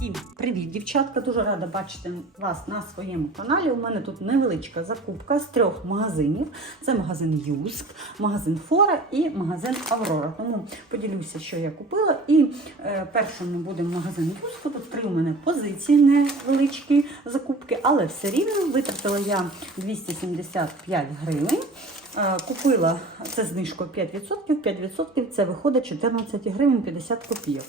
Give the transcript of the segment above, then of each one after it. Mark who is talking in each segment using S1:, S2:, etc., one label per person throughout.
S1: Всім привіт, дівчатка! Дуже рада бачити вас на своєму каналі. У мене тут невеличка закупка з трьох магазинів: це магазин Юск, магазин Фора і магазин Аврора. Тому поділюся, що я купила. І е, першим ми будемо магазин Юск. Тут три у мене позиції невеличкі закупки, але все рівно витратила я 275 гривень. Купила це знижкою 5%, 5% це виходить 14 гривень 50 копійок.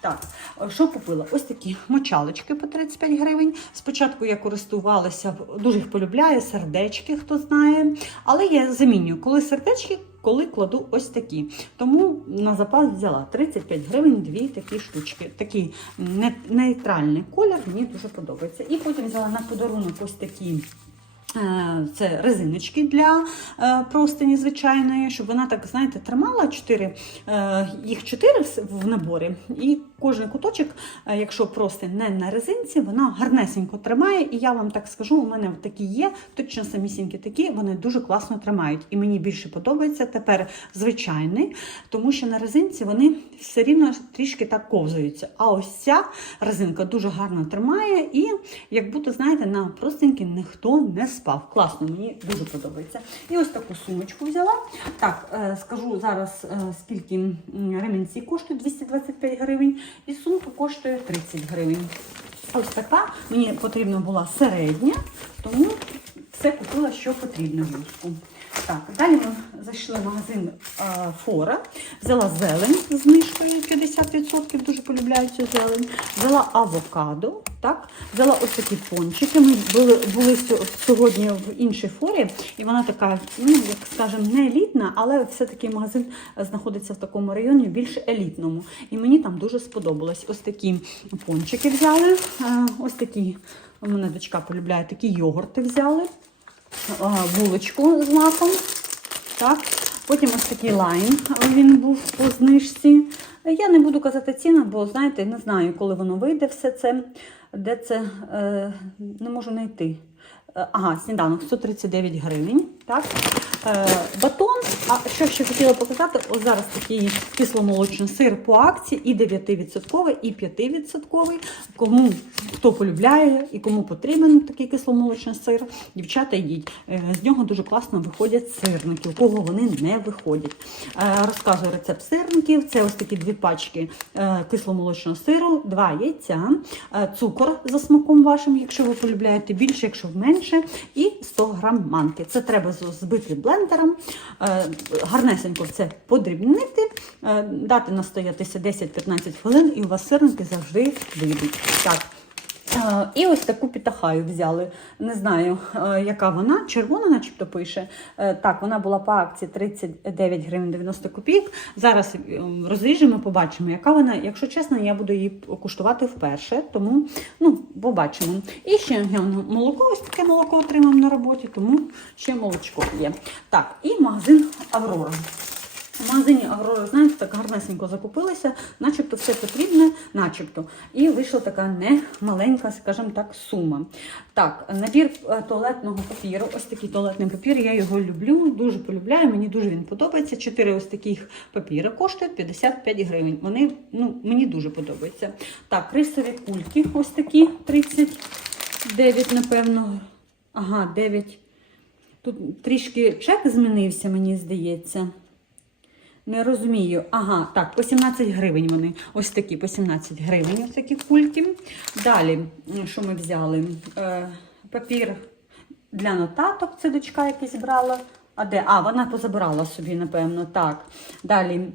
S1: Так, е, що купила? Ось такі мочалочки по 35 гривень. Спочатку я користувалася, дуже їх полюбляю, сердечки, хто знає. Але я замінюю, коли сердечки, коли кладу ось такі. Тому на запас взяла 35 гривень дві такі штучки. Такий не- нейтральний колір, мені дуже подобається. І потім взяла на подарунок ось такі. Е, Це резиночки для е, простині звичайної, щоб вона так, знаєте, тримала чотири, е, їх чотири в наборі, і кожен куточок, е, якщо простин не на резинці, вона гарнесенько тримає. І я вам так скажу, у мене такі є, точно самісінькі такі, вони дуже класно тримають. І мені більше подобається тепер звичайний, тому що на резинці вони все рівно трішки так ковзаються. А ось ця резинка дуже гарно тримає, і як будто, знаєте, на простенькі ніхто не спав. Класно, мені дуже подобається. І ось таку сумочку взяла. Так, е, скажу зараз, е, скільки ремінці коштує 225 гривень, і сумка коштує 30 гривень. Ось така. Мені потрібна була середня, тому все купила, що потрібно в юску. Так, далі ми зайшли в магазин е, Фора, взяла зелень з знижкою 50%, дуже полюбляю цю зелень. Взяла авокадо, так, взяла ось такі пончики. Ми були, були сьогодні в іншій форі, і вона така, ну, як скажемо, не елітна, але все-таки магазин знаходиться в такому районі більш елітному. І мені там дуже сподобалось. Ось такі пончики взяли, е, ось такі, у мене дочка полюбляє, такі йогурти взяли булочку з маком. Так. Потім ось такий лайн, він був по знижці. Я не буду казати ціну, бо знаєте, не знаю, коли воно вийде все це. Де це е, не можу знайти. Е, Ага, сніданок 139 гривень. Так. Е, батон. А що ще хотіла показати? Ось зараз такий кисломолочний сир по акції і 9%, і 5%. Кому хто полюбляє і кому потрібен такий кисломолочний сир, дівчата йдіть. Е, З нього дуже класно виходять сирники, у кого вони не виходять. Е, Розказую рецепт сирників. Це ось такі дві пачки кисломолочного сиру, два яйця, цукор за смаком вашим, якщо ви полюбляєте більше, якщо менше, і 100 грам манки. Це треба з- збити блендером, е, гарнесенько це подрібнити, е, дати настоятися 10-15 хвилин, і у вас сирники завжди вийдуть. Так. І ось таку пітахаю взяли. Не знаю, е, яка вона, червона, начебто пише. Е, Так, вона була по акції 39 гривень 90 копійок. Зараз е, розріжемо, побачимо, яка вона. Якщо чесно, я буду її куштувати вперше, тому ну, побачимо. І ще я молоко, ось таке молоко отримав на роботі, тому ще молочко є. Так, і магазин Аврора. В магазині Аврора, знаєте, так гарнесенько закупилися, начебто все потрібне, начебто. І вийшла така не маленька, скажімо так, сума. Так, набір е, туалетного папіру. Ось такий туалетний папір, я його люблю, дуже полюбляю, мені дуже він подобається. Чотири ось таких папіра коштують 55 гривень. Вони ну, мені дуже подобаються. Так, рисові кульки, ось такі 39, напевно. Ага, 9. Тут трішки чек змінився, мені здається. Не розумію. Ага, так, по 17 гривень вони. Ось такі, по 17 гривень, ось такі кульки. Далі, що ми взяли? Е, папір для нотаток, це дочка якась брала. А де? А, вона позабирала собі, напевно, так. Далі.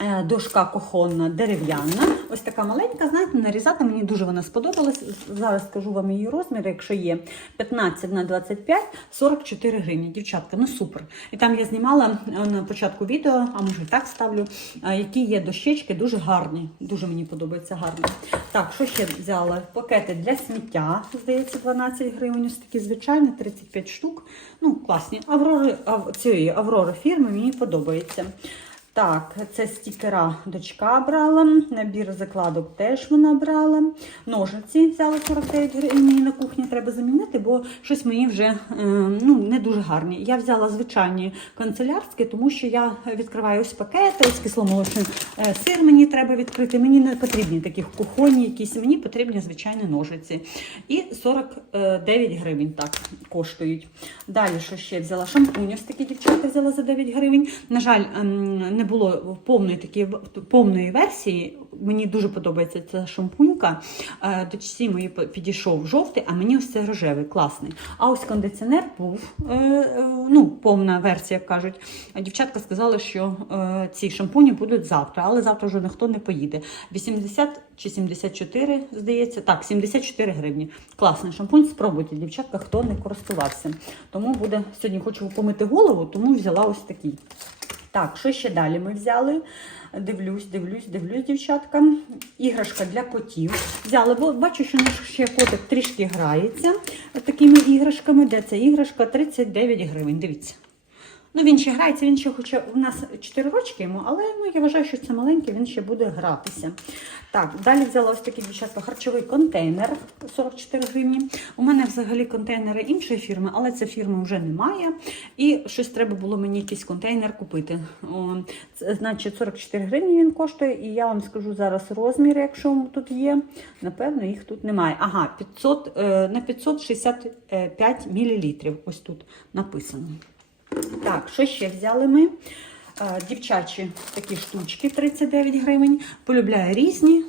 S1: Е, Дошка кухонна дерев'яна. Ось така маленька, знаєте, нарізати мені дуже вона сподобалась. Зараз скажу вам її розмір, якщо є 15 на 25, 44 гривні. Дівчатка, ну супер. І там я знімала е, на початку відео, а може так ставлю, е, які є дощечки, дуже гарні. Дуже мені подобається гарні. Так, що ще взяла? Пакети для сміття, здається, 12 гривень. Ось такі звичайні, 35 штук. Ну, класні. Аврори, ав, цієї Аврори фірми мені подобається. Так, це стікера дочка брала, набір закладок теж вона брала. Ножиці взяла 49 гривень. Мені на кухні треба замінити, бо щось мені вже е, ну, не дуже гарні. Я взяла звичайні канцелярські, тому що я відкриваю ось пакети, ось кисломолочний е, сир мені треба відкрити. Мені не потрібні такі кухонні якісь, мені потрібні звичайні ножиці. І 49 гривень так коштують. Далі, що ще взяла? Шампунь, ось такі дівчата взяла за 9 гривень. На жаль, ем, не було повної такі, повної версії. Мені дуже подобається ця шампунька. Е, Дочці мої підійшов жовтий, а мені ось цей рожевий, класний. А ось кондиціонер був, е, е, ну, повна версія, як кажуть. Дівчатка сказала, що ці шампуні будуть завтра, але завтра вже ніхто не поїде. 80 чи 74, здається. Так, 74 гривні. Класний шампунь. Спробуйте, дівчатка, хто не користувався. Тому буде сьогодні хочу помити голову, тому взяла ось такий. Так, що ще далі ми взяли? Дивлюсь, дивлюсь, дивлюсь, дівчатка. Іграшка для котів. Взяли, бо бачу, що наш ще котик трішки грається такими іграшками. Де ця іграшка? 39 гривень. Дивіться. Ну, він ще грається, він ще хоча у нас 4 рочки йому, але ну, я вважаю, що це маленький, він ще буде гратися. Так, далі взяла ось такий дівчатка харчовий контейнер 44 гривні. У мене взагалі контейнери іншої фірми, але ця фірма вже немає. І щось треба було мені якийсь контейнер купити. О, це, значить, 44 гривні він коштує, і я вам скажу зараз розміри, якщо тут є. Напевно, їх тут немає. Ага, 500, е, на 565 мл. Ось тут написано. Так, що ще взяли ми? Е, Дівчачі такі штучки 39 гривень. Полюбляю різні,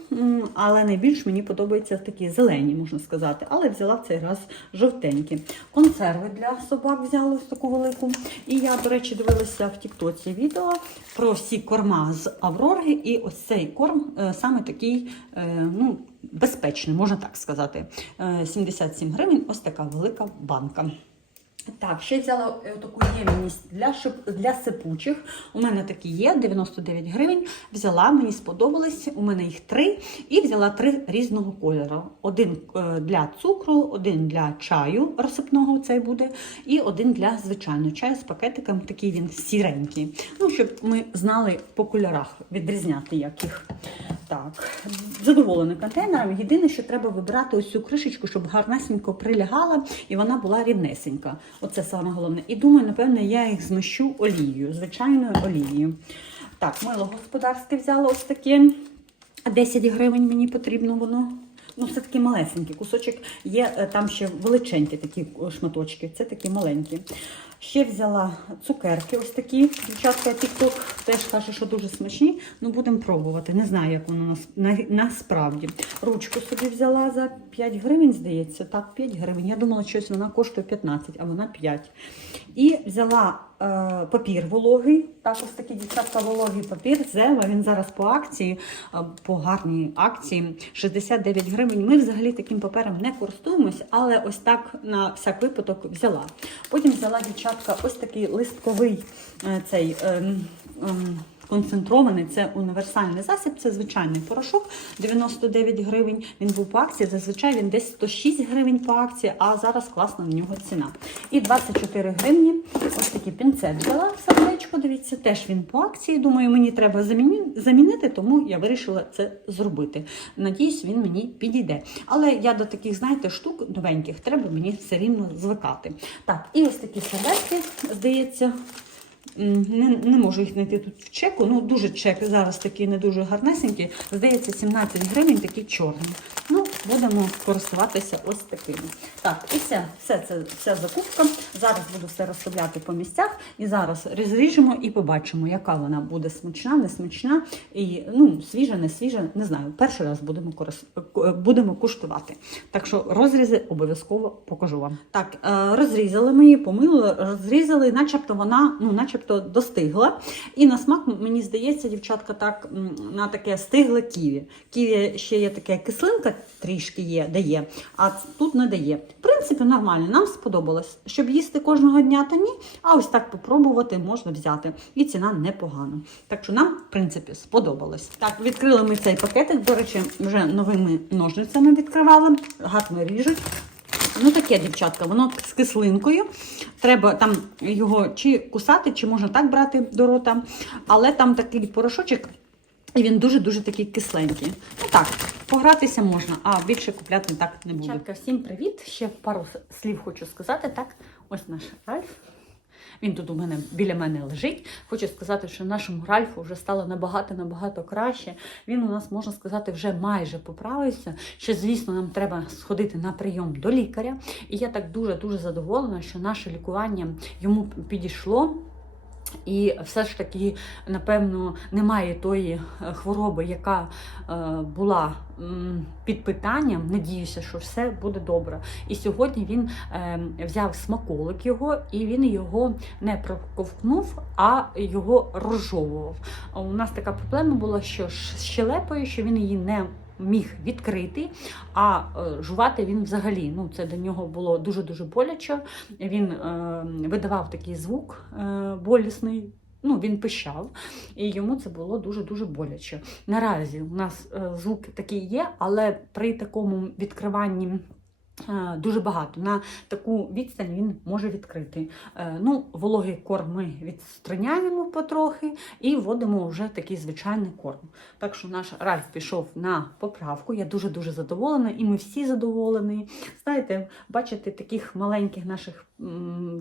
S1: але найбільш мені подобаються такі зелені, можна сказати. Але взяла в цей раз жовтенькі. Консерви для собак взяли ось таку велику. І я, до речі, дивилася в Тіктоці відео про всі корма з Аврори. І ось цей корм е, саме такий, е, ну, безпечний, можна так сказати. Е, 77 гривень, ось така велика банка. Так, ще взяла е, таку ємність для шип, для сипучих. У мене такі є, 99 гривень. Взяла, мені сподобались. У мене їх три. І взяла три різного кольору. Один е, для цукру, один для чаю розсипного цей буде, і один для звичайного чаю з пакетиком. Такий він сіренький. Ну, щоб ми знали по кольорах відрізняти як їх. Так, задоволена контейнером. Єдине, що треба вибирати ось цю кришечку, щоб гарнесенько прилягала і вона була рівнесенька. Оце саме головне. І думаю, напевно, я їх змащу олією, звичайною олією. Так, мило господарське взяла ось таке. 10 гривень мені потрібно воно. Ну, це такий малесенький Кусочок є е, там ще величенькі такі шматочки. Це такі маленькі. Ще взяла цукерки, ось такі. Дівчатка TikTok теж каже, що дуже смачні. Ну, будемо пробувати. Не знаю, як воно нас, на, насправді. Ручку собі взяла за 5 гривень, здається. Так, 5 гривень. Я думала, що вона коштує 15, а вона 5. І взяла е, папір вологий. Так, ось такий дівчатка вологий папір. Зева. Він зараз по акції, е, по гарній акції 69 гривень. Ми взагалі таким папером не користуємось, але ось так на всяк випадок взяла. Потім взяла дівчатка ось такий листковий е, цей. ем, Концентрований, це універсальний засіб, це звичайний порошок 99 гривень. Він був по акції. Зазвичай він десь 106 гривень по акції, а зараз класна на нього ціна. І 24 гривні. Ось такий пінцет взяла сердечко. Дивіться, теж він по акції. Думаю, мені треба заміни- замінити, тому я вирішила це зробити. Надіюсь, він мені підійде. Але я до таких, знаєте, штук новеньких треба мені все рівно звикати. Так, і ось такі серветки, здається. Не, не можу їх знайти тут в чеку. Ну, дуже чек зараз такі не дуже гарнесенькі. Здається, 17 гривень такі чорні. Ну, будемо користуватися ось такими. Так, і все, все це вся закупка. Зараз буду все розставляти по місцях. І зараз розріжемо і побачимо, яка вона буде смачна, не смачна. І ну, свіжа, не свіжа, не знаю. Перший раз будемо корис... будемо куштувати. Так що розрізи обов'язково покажу вам. Так, е, розрізали ми її, помили, розрізали, начебто вона, ну, начебто достигла. І на смак, мені здається, дівчатка, так на таке стигле ківі. Ківі ще є таке кислинка, трішки є, дає, а тут не дає. В принципі, нормально, нам сподобалось. Щоб їсти кожного дня, то ні. А ось так попробувати можна взяти. І ціна непогана. Так що нам, в принципі, сподобалось. Так, відкрили ми цей пакетик. До речі, вже новими ножницями відкривали. Гарно ріжуть. Ну, таке, дівчатка, воно з кислинкою. Треба там його чи кусати, чи можна так брати до рота. Але там такий порошочок, і він дуже-дуже такий кисленький. Ну так, погратися можна, а більше купляти так не буду. Дівчатка, всім привіт! Ще пару слів хочу сказати. Так, ось наш Ральф. Він тут у мене біля мене лежить. Хочу сказати, що нашому Ральфу вже стало набагато-набагато краще. Він у нас, можна сказати, вже майже поправився. Ще, звісно, нам треба сходити на прийом до лікаря. І я так дуже-дуже задоволена, що наше лікування йому підійшло. І все ж таки, напевно, немає тої е, хвороби, яка е, була під питанням. Надіюся, що все буде добре. І сьогодні він е, взяв смаколик його, і він його не проковтнув, а його розжовував. У нас така проблема була, що з щелепою, що він її не міг відкрити, а е, жувати він взагалі. Ну, це для нього було дуже-дуже боляче. Він е, видавав такий звук е, болісний. Ну, він пищав, і йому це було дуже-дуже боляче. Наразі у нас е, звук такий є, але при такому відкриванні. Е, Дуже багато на таку відстань він може відкрити. Е, Ну, вологий корм ми відстраняємо потрохи і вводимо вже такий звичайний корм. Так що наш Ральф пішов на поправку. Я дуже дуже задоволена, і ми всі задоволені. Знаєте, бачити таких маленьких наших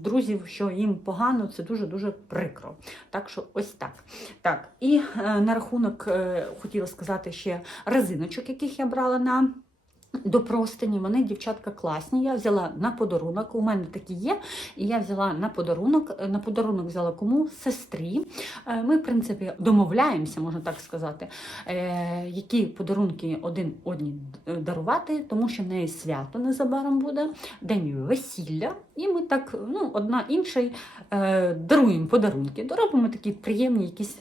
S1: друзів, що їм погано, це дуже дуже прикро. Так що ось так. Так, і е, на рахунок хотіла сказати ще резиночок, яких я брала на. До простині, вони, дівчатка, класні. Я взяла на подарунок. У мене такі є. І я взяла на подарунок. На подарунок взяла кому? Сестрі. Е, Ми, в принципі, домовляємося, можна так сказати, е, які подарунки один одній дарувати, тому що в неї свято незабаром буде, день весілля. І ми так, ну, одна іншій е, даруємо подарунки. Доробимо такі приємні якісь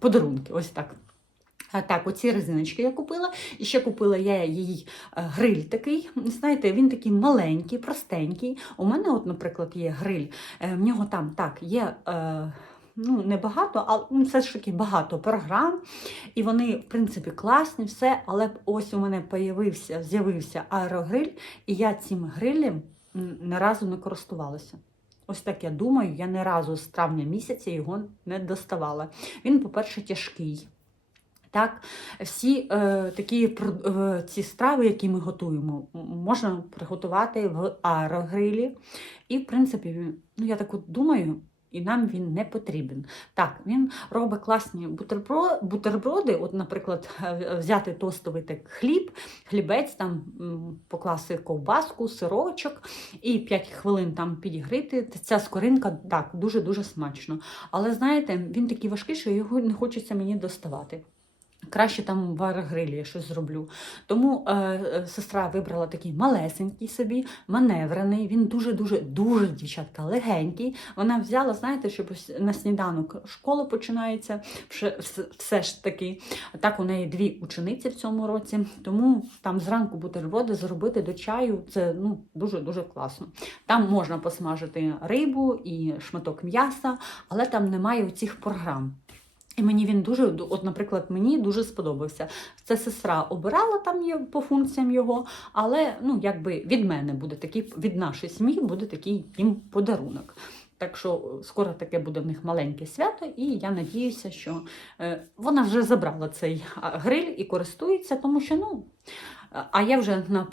S1: подарунки. Ось так. А, Так, оці резиночки я купила. І ще купила я їй е, гриль такий. Знаєте, він такий маленький, простенький. У мене, от, наприклад, є гриль. Е, В нього там так є. Е, Ну, не багато, але ну, все ж таки багато програм, і вони, в принципі, класні, все. Але ось у мене появився, з'явився аерогриль, і я цим грилем ні разу не користувалася. Ось так я думаю, я ні разу з травня місяця його не доставала. Він, по-перше, тяжкий. Так, всі е, такі е, ці страви, які ми готуємо, можна приготувати в аерогрилі. І, в принципі, ну я так от думаю, і нам він не потрібен. Так, він робить класні бутерброди. От, наприклад, взяти тостовий так хліб, хлібець, там покласти ковбаску, сирочок і 5 хвилин там підігріти. Ця скоринка так, дуже-дуже смачно. Але знаєте, він такий важкий, що його не хочеться мені доставати. Краще там в аерогрилі я щось зроблю. Тому е, е, сестра вибрала такий малесенький собі, маневрений. Він дуже-дуже дуже дівчатка легенький. Вона взяла, знаєте, щоб на сніданок школа починається. Все, ж таки. Так, у неї дві учениці в цьому році. Тому там зранку бутерброди зробити до чаю це ну, дуже-дуже класно. Там можна посмажити рибу і шматок м'яса, але там немає цих програм. І мені він дуже, от, наприклад, мені дуже сподобався. Це сестра обирала там по функціям його, але ну, якби від мене буде такий, від нашої сім'ї буде такий їм подарунок. Так що скоро таке буде в них маленьке свято, і я надіюся, що е, вона вже забрала цей гриль і користується, тому що ну. А я вже на,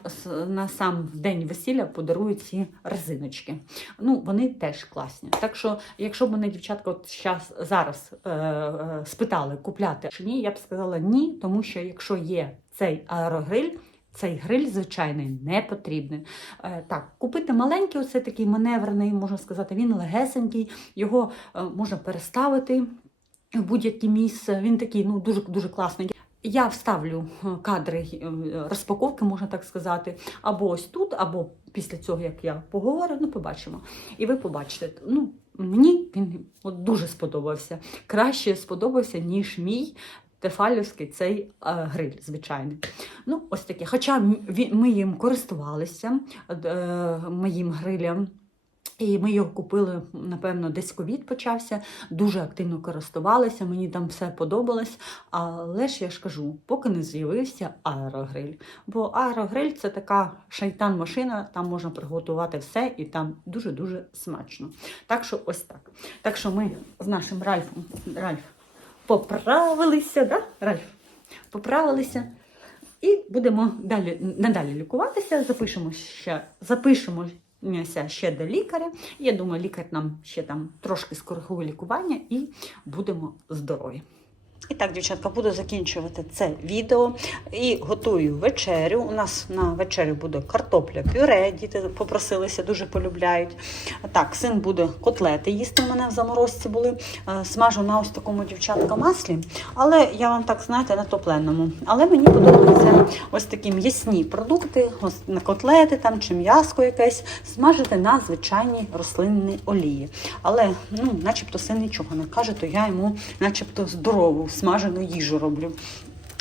S1: на сам день весілля подарую ці резиночки. Ну, вони теж класні. Так що, якщо б мене дівчатка от щас, зараз е, е, спитали купляти чи ні, я б сказала ні, тому що якщо є цей аерогриль, цей гриль звичайний не потрібен. Е, так, купити маленький, оце такий маневрений, можна сказати, він легесенький, його е, можна переставити в будь-яке місце. Він такий ну, дуже, дуже класний. Я вставлю е, кадри е, розпаковки, можна так сказати, або ось тут, або після цього, як я поговорю, ну побачимо. І ви побачите. Ну, мені він от дуже сподобався. Краще сподобався, ніж мій тефалівський цей е, гриль, звичайний. Ну, ось таке. Хоча ми їм користувалися, моїм грилем. І ми його купили, напевно, десь ковід почався, дуже активно користувалися, мені там все подобалось. Але ж я ж кажу, поки не з'явився аерогриль. Бо аерогриль це така шайтан-машина, там можна приготувати все і там дуже-дуже смачно. Так що ось так. Так що ми з нашим Ральфом, Ральф, поправилися, да? Ральф? Поправилися. І будемо далі надалі лікуватися. Запишемо ще, запишемося ще до лікаря. Я думаю, лікар нам ще там трошки скоригує лікування і будемо здорові. І так, дівчатка, буду закінчувати це відео і готую вечерю. У нас на вечерю буде картопля пюре. Діти попросилися, дуже полюбляють. Так, син буде котлети їсти. У мене в заморозці були. Е, Смажу на ось такому дівчатка маслі. Але я вам так знаєте, на топленому. Але мені подобаються ось такі м'ясні продукти, ось на котлети там чи м'яско якесь, смажити на звичайній рослинній олії. Але ну, начебто син нічого не каже, то я йому начебто здорову смажену їжу роблю.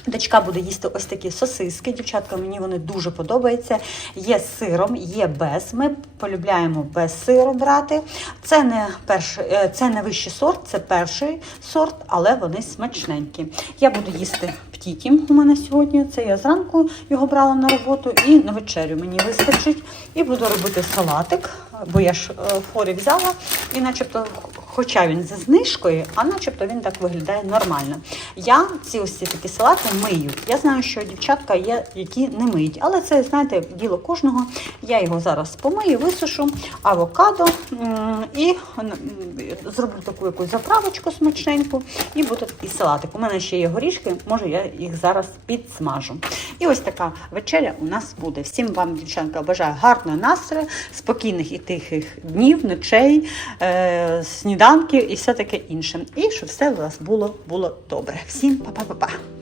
S1: Дочка буде їсти ось такі сосиски. Дівчатка, мені вони дуже подобаються. Є з сиром, є без. Ми полюбляємо без сиру брати. Це не перший, е, це не вищий сорт, це перший сорт, але вони смачненькі. Я буду їсти птіті у мене сьогодні. Це я зранку його брала на роботу і на вечерю мені вистачить. І буду робити салатик, бо я ж е, форі взяла, і начебто, хоча він зі знижкою, а начебто він так виглядає нормально. Я ці ось ці такі салати мию. Я знаю, що дівчатка є, які не миють, але це, знаєте, діло кожного. Я його зараз помию, висушу, авокадо і зроблю таку якусь заправочку смачненьку, і буде такий салатик. У мене ще є горішки, може я їх зараз підсмажу. І ось така вечеря у нас буде. Всім вам, дівчатка, бажаю гарного настрою, спокійних і тихих днів, ночей, е, сніданків і все таке інше. І щоб все у вас було, було добре. Всім па-па-па-па!